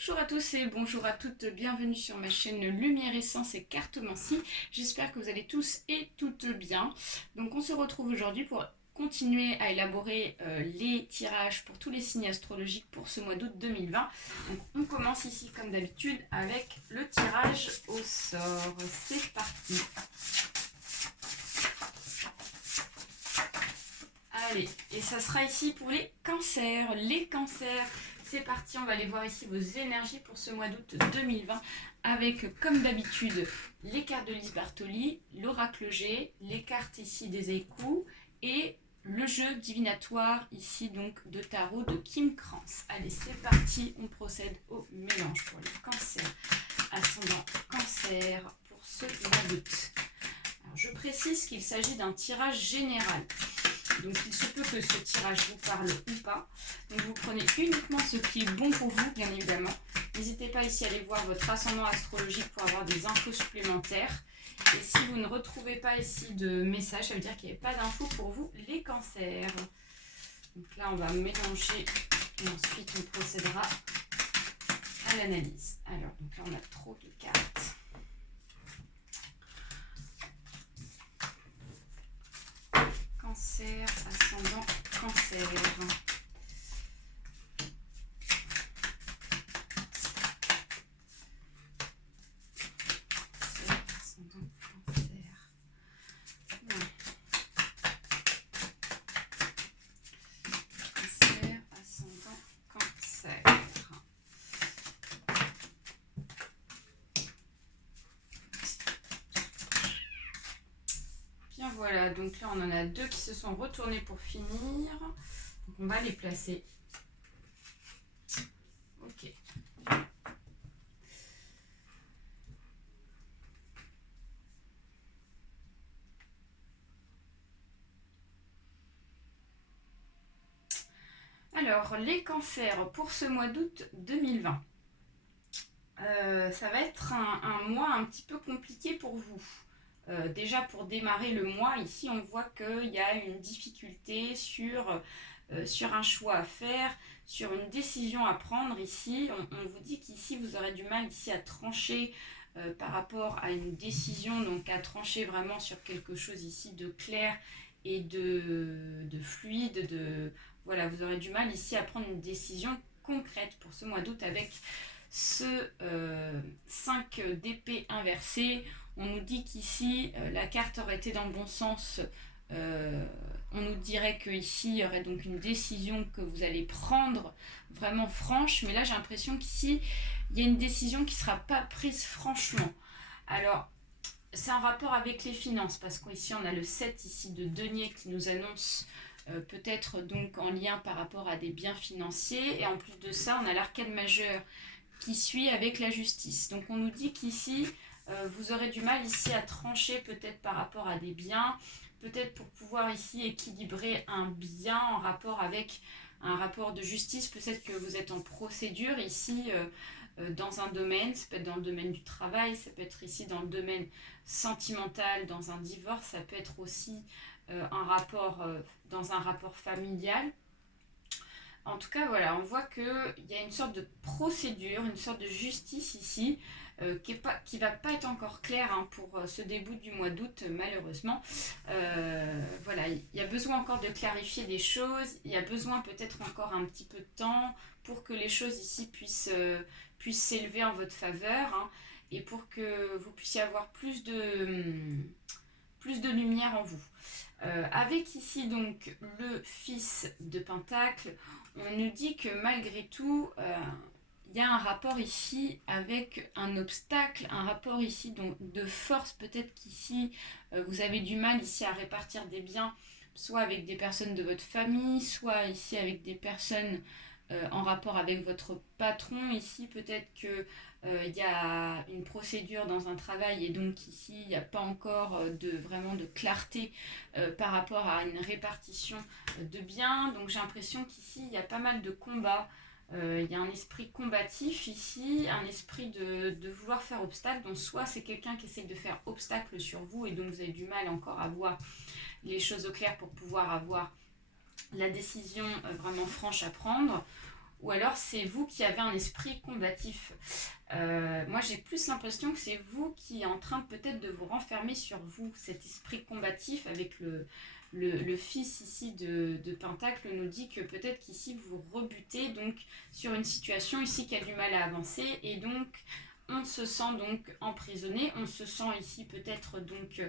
Bonjour à tous et bonjour à toutes, bienvenue sur ma chaîne Lumière Essence et Cartomancie. J'espère que vous allez tous et toutes bien. Donc on se retrouve aujourd'hui pour continuer à élaborer les tirages pour tous les signes astrologiques pour ce mois d'août 2020. Donc on commence ici comme d'habitude avec le tirage au sort. C'est parti. Allez, et ça sera ici pour les cancers. Les cancers, c'est parti, on va aller voir ici vos énergies pour ce mois d'août 2020 avec, comme d'habitude, les cartes de Lise Bartoli, l'oracle G, les cartes ici des échos et le jeu divinatoire ici donc de tarot de Kim Krans. Allez, c'est parti, on procède au mélange pour les cancers, ascendant cancer pour ce mois d'août. Alors, je précise qu'il s'agit d'un tirage général. Donc il se peut que ce tirage vous parle ou pas. Donc vous prenez uniquement ce qui est bon pour vous, bien évidemment. N'hésitez pas ici à aller voir votre ascendant astrologique pour avoir des infos supplémentaires. Et si vous ne retrouvez pas ici de message, ça veut dire qu'il n'y avait pas d'infos pour vous, les cancers. Donc là, on va mélanger et ensuite on procédera à l'analyse. Alors, donc là, on a trop de cartes. Cancer, ascendant, cancer. Ascendant, cancer. Cancer, ascendant, cancer. Bien voilà, donc là on en a deux qui se sont retournés pour finir. Donc on va les placer. Ok. Alors, les cancers pour ce mois d'août 2020. Ça va être un mois un petit peu compliqué pour vous. Déjà pour démarrer le mois, ici on voit qu'il y a une difficulté sur un choix à faire, sur une décision à prendre. Ici, on vous dit qu'ici vous aurez du mal ici à trancher par rapport à une décision, donc à trancher vraiment sur quelque chose ici de clair et de fluide. Voilà, vous aurez du mal ici à prendre une décision concrète pour ce mois d'août avec ce 5 d'épée inversé. On nous dit qu'ici, la carte aurait été dans le bon sens. On nous dirait qu'ici, il y aurait donc une décision que vous allez prendre vraiment franche. Mais là, j'ai l'impression qu'ici, il y a une décision qui ne sera pas prise franchement. Alors, c'est un rapport avec les finances, parce qu'ici, on a le 7 ici de denier qui nous annonce peut-être donc en lien par rapport à des biens financiers. Et en plus de ça, on a l'arcane majeur qui suit avec la justice. Donc on nous dit qu'ici, vous aurez du mal ici à trancher peut-être par rapport à des biens, peut-être pour pouvoir ici équilibrer un bien en rapport avec un rapport de justice. Peut-être que vous êtes en procédure ici dans un domaine, ça peut être dans le domaine du travail, ça peut être ici dans le domaine sentimental, dans un divorce, ça peut être aussi dans un rapport familial. En tout cas, voilà, on voit qu'il y a une sorte de procédure, une sorte de justice ici, qui ne va pas être encore claire pour ce début du mois d'août, malheureusement. Voilà, il y a besoin encore de clarifier des choses, il y a besoin peut-être encore un petit peu de temps pour que les choses ici puissent s'élever en votre faveur, et pour que vous puissiez avoir plus de lumière en vous. Avec ici donc le fils de Pentacle, on nous dit que malgré tout, il y a un rapport ici avec un obstacle, un rapport ici donc de force. Peut-être qu'ici, vous avez du mal ici à répartir des biens, soit avec des personnes de votre famille, soit ici avec des personnes en rapport avec votre patron. Ici, peut-être que il y a une procédure dans un travail et donc ici, il n'y a pas encore vraiment de clarté par rapport à une répartition de biens. Donc j'ai l'impression qu'ici, il y a pas mal de combats. Il y a un esprit combatif ici, un esprit de vouloir faire obstacle. Donc soit c'est quelqu'un qui essaie de faire obstacle sur vous et donc vous avez du mal encore à voir les choses au clair pour pouvoir avoir la décision vraiment franche à prendre. ou alors c'est vous qui avez un esprit combatif. Moi j'ai plus l'impression que c'est vous qui est en train peut-être de vous renfermer sur vous, cet esprit combatif avec le fils ici de Pentacle nous dit que peut-être qu'ici vous rebutez donc sur une situation ici qui a du mal à avancer et donc on se sent donc emprisonné, on se sent ici peut-être donc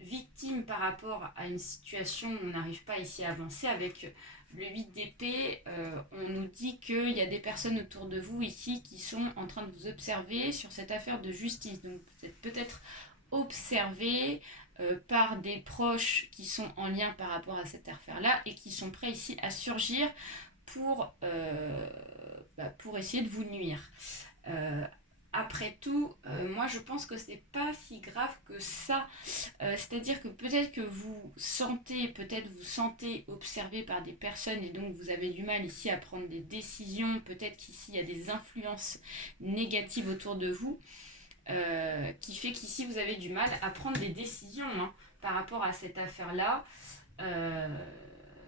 victime par rapport à une situation où on n'arrive pas ici à avancer. Avec le 8 d'épée, on nous dit qu'il y a des personnes autour de vous ici qui sont en train de vous observer sur cette affaire de justice. Donc vous êtes peut-être observé par des proches qui sont en lien par rapport à cette affaire-là et qui sont prêts ici à surgir pour essayer de vous nuire. Après tout, moi je pense que c'est pas si grave que ça. C'est-à-dire que peut-être que vous sentez observé par des personnes et donc vous avez du mal ici à prendre des décisions. Peut-être qu'ici il y a des influences négatives autour de vous qui fait qu'ici vous avez du mal à prendre des décisions par rapport à cette affaire-là.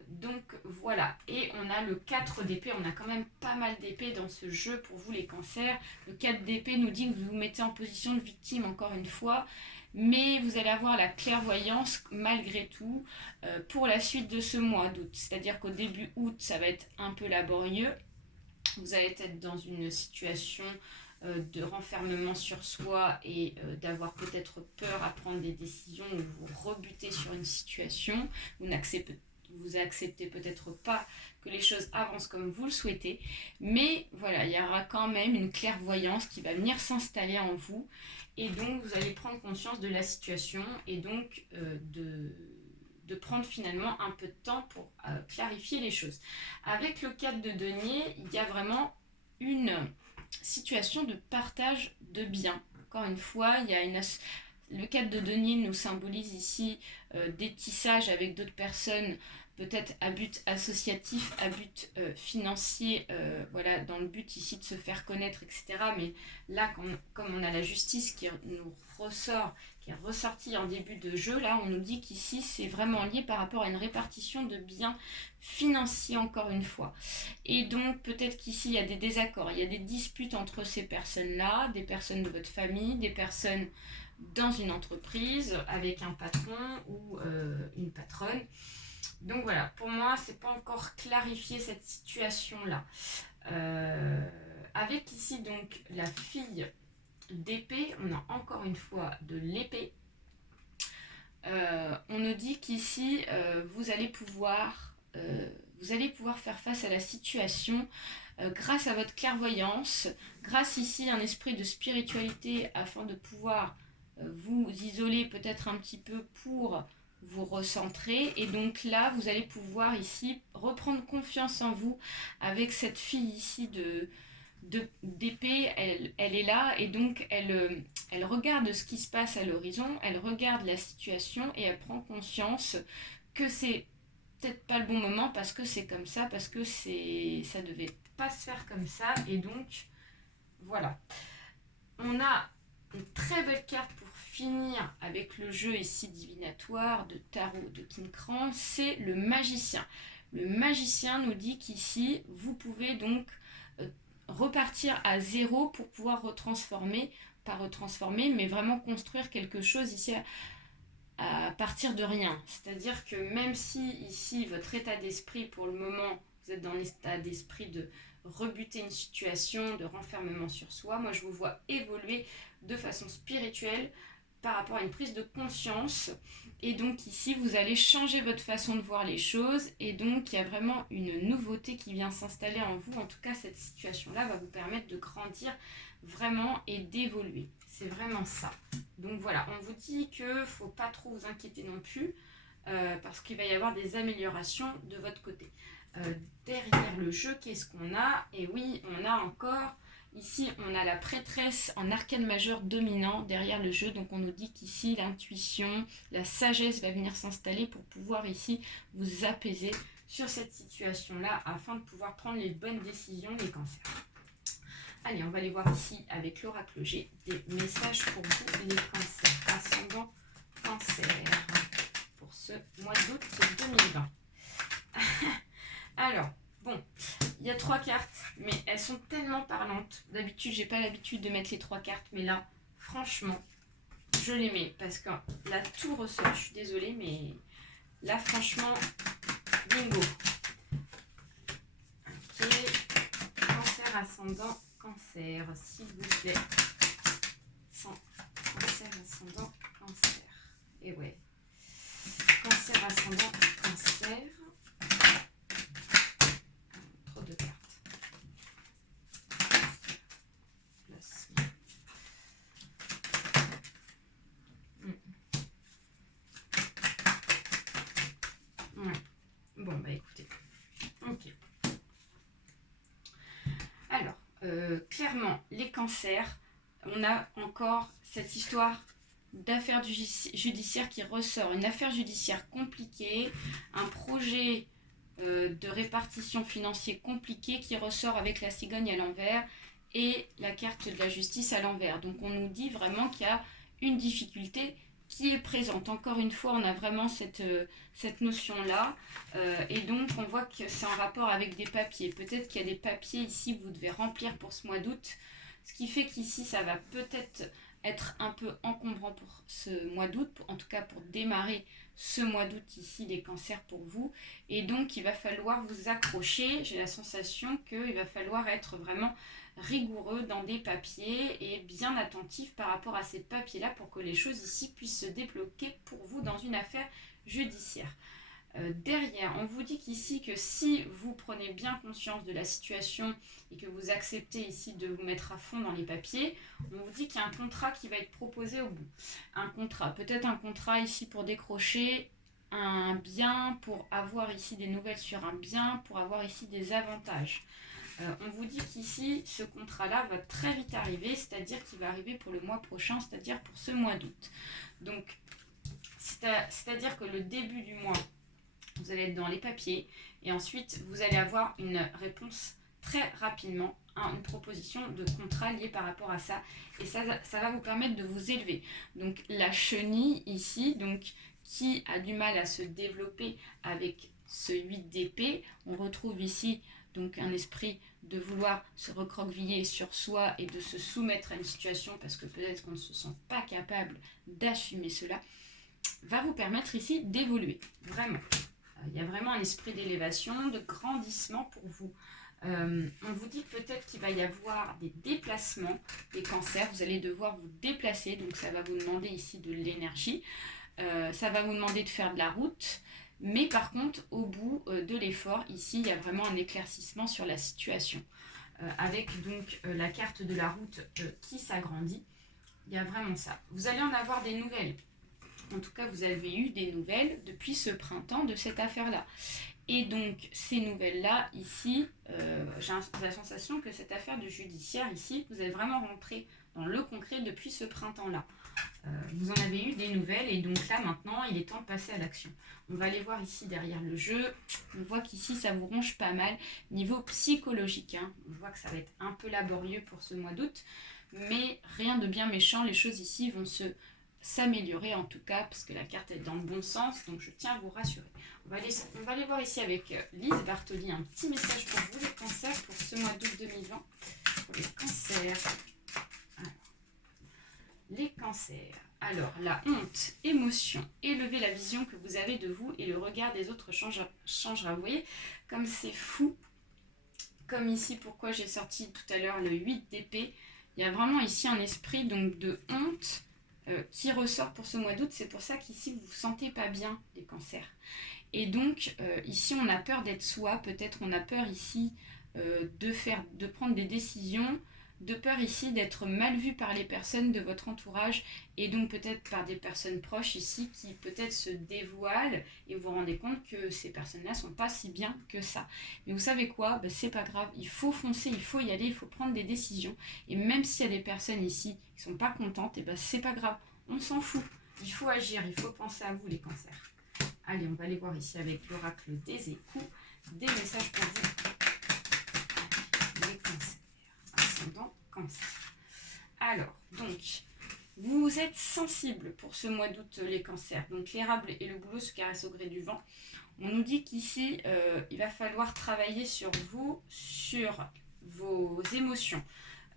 Donc voilà, et on a le 4 d'épée, on a quand même pas mal d'épées dans ce jeu pour vous les cancers. Le 4 d'épée nous dit que vous vous mettez en position de victime encore une fois, mais vous allez avoir la clairvoyance malgré tout pour la suite de ce mois d'août. C'est-à-dire qu'au début août, ça va être un peu laborieux. Vous allez être dans une situation de renfermement sur soi et d'avoir peut-être peur à prendre des décisions ou vous rebutez sur une situation, vous acceptez peut-être pas que les choses avancent comme vous le souhaitez, mais voilà, il y aura quand même une clairvoyance qui va venir s'installer en vous et donc vous allez prendre conscience de la situation et donc de prendre finalement un peu de temps pour clarifier les choses. Avec le 4 de denier, il y a vraiment une situation de partage de biens. Encore une fois, il y a le 4 de denier nous symbolise ici des tissages avec d'autres personnes, peut-être à but associatif, à but financier, voilà, dans le but ici de se faire connaître, etc. Mais là, comme on a la justice qui nous ressort, qui est ressortie en début de jeu, là, on nous dit qu'ici, c'est vraiment lié par rapport à une répartition de biens financiers, encore une fois. Et donc, peut-être qu'ici, il y a des désaccords, il y a des disputes entre ces personnes-là, des personnes de votre famille, des personnes dans une entreprise, avec un patron ou une patronne. Donc voilà, pour moi, c'est pas encore clarifié cette situation-là. Avec ici donc la fille d'épée, on a encore une fois de l'épée. On nous dit qu'ici, vous allez pouvoir faire face à la situation grâce à votre clairvoyance, grâce ici à un esprit de spiritualité afin de pouvoir vous isoler peut-être un petit peu pour vous recentrer. Et donc là, vous allez pouvoir ici reprendre confiance en vous avec cette fille ici d'épée. Elle est là et donc elle regarde ce qui se passe à l'horizon, elle regarde la situation et elle prend conscience que c'est peut-être pas le bon moment parce que c'est comme ça, parce que ça devait pas se faire comme ça. Et donc voilà, on a une très belle carte pour finir avec le jeu ici divinatoire de tarot de Kim Krans, c'est le magicien. Le magicien nous dit qu'ici vous pouvez donc repartir à zéro pour pouvoir pas retransformer, mais vraiment construire quelque chose ici à partir de rien. C'est-à-dire que même si ici votre état d'esprit pour le moment, vous êtes dans l'état d'esprit de rebuter une situation, de renfermement sur soi, moi je vous vois évoluer de façon spirituelle par rapport à une prise de conscience. Et donc ici, vous allez changer votre façon de voir les choses. Et donc, il y a vraiment une nouveauté qui vient s'installer en vous. En tout cas, cette situation-là va vous permettre de grandir vraiment et d'évoluer. C'est vraiment ça. Donc voilà, on vous dit qu'il ne faut pas trop vous inquiéter non plus. Parce qu'il va y avoir des améliorations de votre côté. Derrière le jeu, qu'est-ce qu'on a? Et oui, on a encore... Ici, on a la prêtresse en arcane majeur dominant derrière le jeu. Donc, on nous dit qu'ici, l'intuition, la sagesse va venir s'installer pour pouvoir ici vous apaiser sur cette situation-là afin de pouvoir prendre les bonnes décisions des cancers. Allez, on va aller voir ici avec l'oracle G des messages pour vous, les cancers. Ascendant cancer pour ce mois d'août 2020. Alors, bon, Il y a 3 cartes, mais elles sont tellement parlantes. D'habitude, j'ai pas l'habitude de mettre les 3 cartes, mais là, franchement, je les mets parce que là, tout ressort. Je suis désolée, mais là, franchement, bingo. Ok, Cancer ascendant, Cancer, s'il vous plaît. Cancer ascendant, Cancer. Et ouais. Cancer ascendant, Cancer. Trop de cartes. Placement. Ouais. Bon, bah écoutez. Ok. Alors, clairement, les cancers, on a encore cette histoire d'affaires judiciaires qui ressort. Une affaire judiciaire compliquée, un projet de répartition financier compliqué qui ressort avec la cigogne à l'envers et la carte de la justice à l'envers. Donc on nous dit vraiment qu'il y a une difficulté qui est présente. Encore une fois, on a vraiment cette notion-là. Et donc, on voit que c'est en rapport avec des papiers. Peut-être qu'il y a des papiers ici que vous devez remplir pour ce mois d'août. Ce qui fait qu'ici, ça va peut-être être un peu encombrant pour ce mois d'août, en tout cas pour démarrer ce mois d'août ici, les cancers pour vous. Et donc, il va falloir vous accrocher. J'ai la sensation qu'il va falloir être vraiment rigoureux dans des papiers et bien attentif par rapport à ces papiers-là pour que les choses ici puissent se débloquer pour vous dans une affaire judiciaire. Derrière, on vous dit qu'ici que si vous prenez bien conscience de la situation et que vous acceptez ici de vous mettre à fond dans les papiers, on vous dit qu'il y a un contrat qui va être proposé au bout. Un contrat, peut-être un contrat ici pour décrocher un bien, pour avoir ici des nouvelles sur un bien, pour avoir ici des avantages. On vous dit qu'ici, ce contrat-là va très vite arriver, c'est-à-dire qu'il va arriver pour le mois prochain, c'est-à-dire pour ce mois d'août. Donc, c'est-à-dire que le début du mois, vous allez être dans les papiers et ensuite vous allez avoir une réponse très rapidement, une proposition de contrat liée par rapport à ça, et ça va vous permettre de vous élever. Donc la chenille ici, donc qui a du mal à se développer avec ce 8 d'épée, on retrouve ici donc un esprit de vouloir se recroqueviller sur soi et de se soumettre à une situation parce que peut-être qu'on ne se sent pas capable d'assumer cela, va vous permettre ici d'évoluer, vraiment. Il y a vraiment un esprit d'élévation, de grandissement pour vous. On vous dit peut-être qu'il va y avoir des déplacements, des cancers, vous allez devoir vous déplacer, donc ça va vous demander ici de l'énergie, ça va vous demander de faire de la route, mais par contre, au bout de l'effort, ici, il y a vraiment un éclaircissement sur la situation. Avec donc la carte de la route qui s'agrandit, il y a vraiment ça. Vous allez en avoir des nouvelles. En tout cas, vous avez eu des nouvelles depuis ce printemps de cette affaire-là. Et donc, ces nouvelles-là, ici, j'ai la sensation que cette affaire de judiciaire, ici, vous êtes vraiment rentré dans le concret depuis ce printemps-là. Vous en avez eu des nouvelles et donc là, maintenant, il est temps de passer à l'action. On va aller voir ici derrière le jeu. On voit qu'ici, ça vous ronge pas mal. Niveau psychologique, hein, on voit que ça va être un peu laborieux pour ce mois d'août. Mais rien de bien méchant. Les choses ici vont s'améliorer en tout cas parce que la carte est dans le bon sens, donc je tiens à vous rassurer. On va aller voir ici avec Lise Bartoli un petit message pour vous les cancers pour ce mois d'août 2020 pour les cancers. Alors, les cancers, alors la honte, émotion, élever la vision que vous avez de vous et le regard des autres changera. Vous voyez comme c'est fou, comme ici pourquoi j'ai sorti tout à l'heure le 8 d'épée. Il y a vraiment ici un esprit donc de honte qui ressort pour ce mois d'août. C'est pour ça qu'ici, vous ne vous sentez pas bien, les cancers. Et donc, ici, on a peur d'être soi. Peut-être on a peur ici de prendre des décisions, de peur ici d'être mal vu par les personnes de votre entourage et donc peut-être par des personnes proches ici qui peut-être se dévoilent et vous vous rendez compte que ces personnes-là ne sont pas si bien que ça. Mais vous savez quoi, c'est pas grave, il faut foncer, il faut y aller, il faut prendre des décisions. Et même s'il y a des personnes ici qui ne sont pas contentes, c'est pas grave, on s'en fout. Il faut agir, il faut penser à vous les cancers. Allez, on va aller voir ici avec l'oracle des échos, des messages pour vous. Les cancers. Ascendant cancer. Alors, donc, vous êtes sensible pour ce mois d'août, les cancers. Donc, l'érable et le bouleau se caressent au gré du vent. On nous dit qu'ici, il va falloir travailler sur vous, sur vos émotions.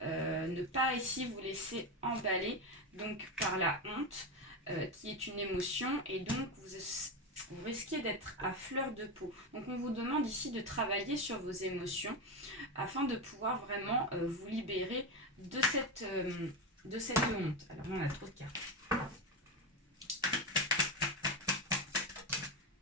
Ne pas ici vous laisser emballer donc par la honte, qui est une émotion, et donc vous risquez d'être à fleur de peau. Donc on vous demande ici de travailler sur vos émotions afin de pouvoir vraiment vous libérer de cette honte. Alors on a trop de cartes.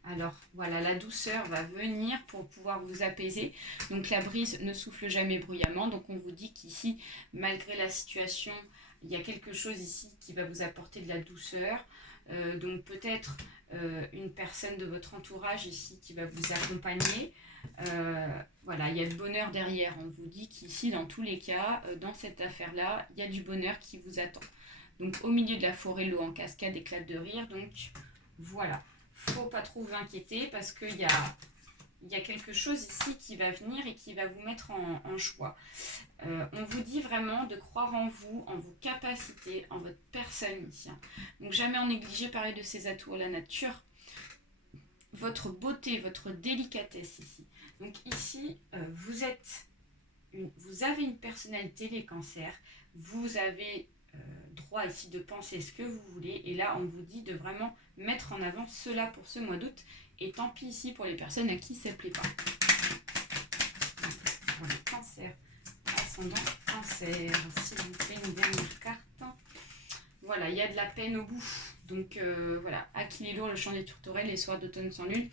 Alors voilà, la douceur va venir pour pouvoir vous apaiser. Donc la brise ne souffle jamais bruyamment. Donc on vous dit qu'ici, malgré la situation, il y a quelque chose ici qui va vous apporter de la douceur. Donc peut-être une personne de votre entourage ici qui va vous accompagner. Voilà, il y a le bonheur derrière. On vous dit qu'ici, dans tous les cas, dans cette affaire-là, il y a du bonheur qui vous attend. Donc au milieu de la forêt, l'eau en cascade éclate de rire. Donc voilà. Faut pas trop vous inquiéter parce qu'il y a quelque chose ici qui va venir et qui va vous mettre en joie. On vous dit vraiment de croire en vous, en vos capacités, en votre personne ici. Donc jamais en négliger, parler de ces atouts à la nature. Votre beauté, votre délicatesse ici. Donc ici, vous avez une personnalité, les cancers. Vous avez droit ici de penser ce que vous voulez, et là on vous dit de vraiment mettre en avant cela pour ce mois d'août, et tant pis ici pour les personnes à qui ça ne plaît pas. Pour les cancers, ascendant cancer, s'il vous plaît, une dernière carte. Voilà, il y a de la peine au bout, donc voilà, Aquil est lourd, le chant des tourterelles, les soirs d'automne sans lune.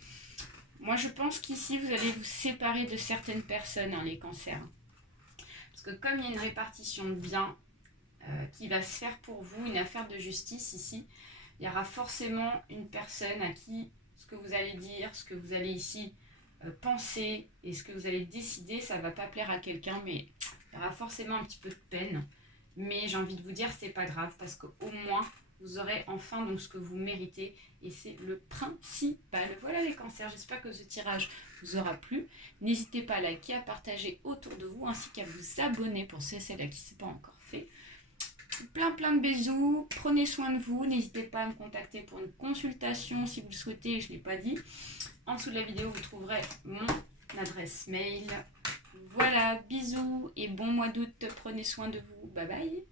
Moi je pense qu'ici vous allez vous séparer de certaines personnes, les cancers, parce que comme il y a une répartition de biens qui va se faire pour vous, une affaire de justice ici, il y aura forcément une personne à qui ce que vous allez dire, ce que vous allez ici penser et ce que vous allez décider, ça ne va pas plaire à quelqu'un, mais il y aura forcément un petit peu de peine. Mais j'ai envie de vous dire, c'est pas grave, parce qu'au moins vous aurez enfin donc ce que vous méritez, et c'est le principal. Voilà les cancers, j'espère que ce tirage vous aura plu. N'hésitez pas à liker, à partager autour de vous, ainsi qu'à vous abonner pour ceux et celles à qui ce n'est pas encore fait. Plein de bisous, prenez soin de vous, n'hésitez pas à me contacter pour une consultation si vous le souhaitez, je ne l'ai pas dit. En dessous de la vidéo, vous trouverez mon adresse mail. Voilà, bisous et bon mois d'août, prenez soin de vous, bye bye.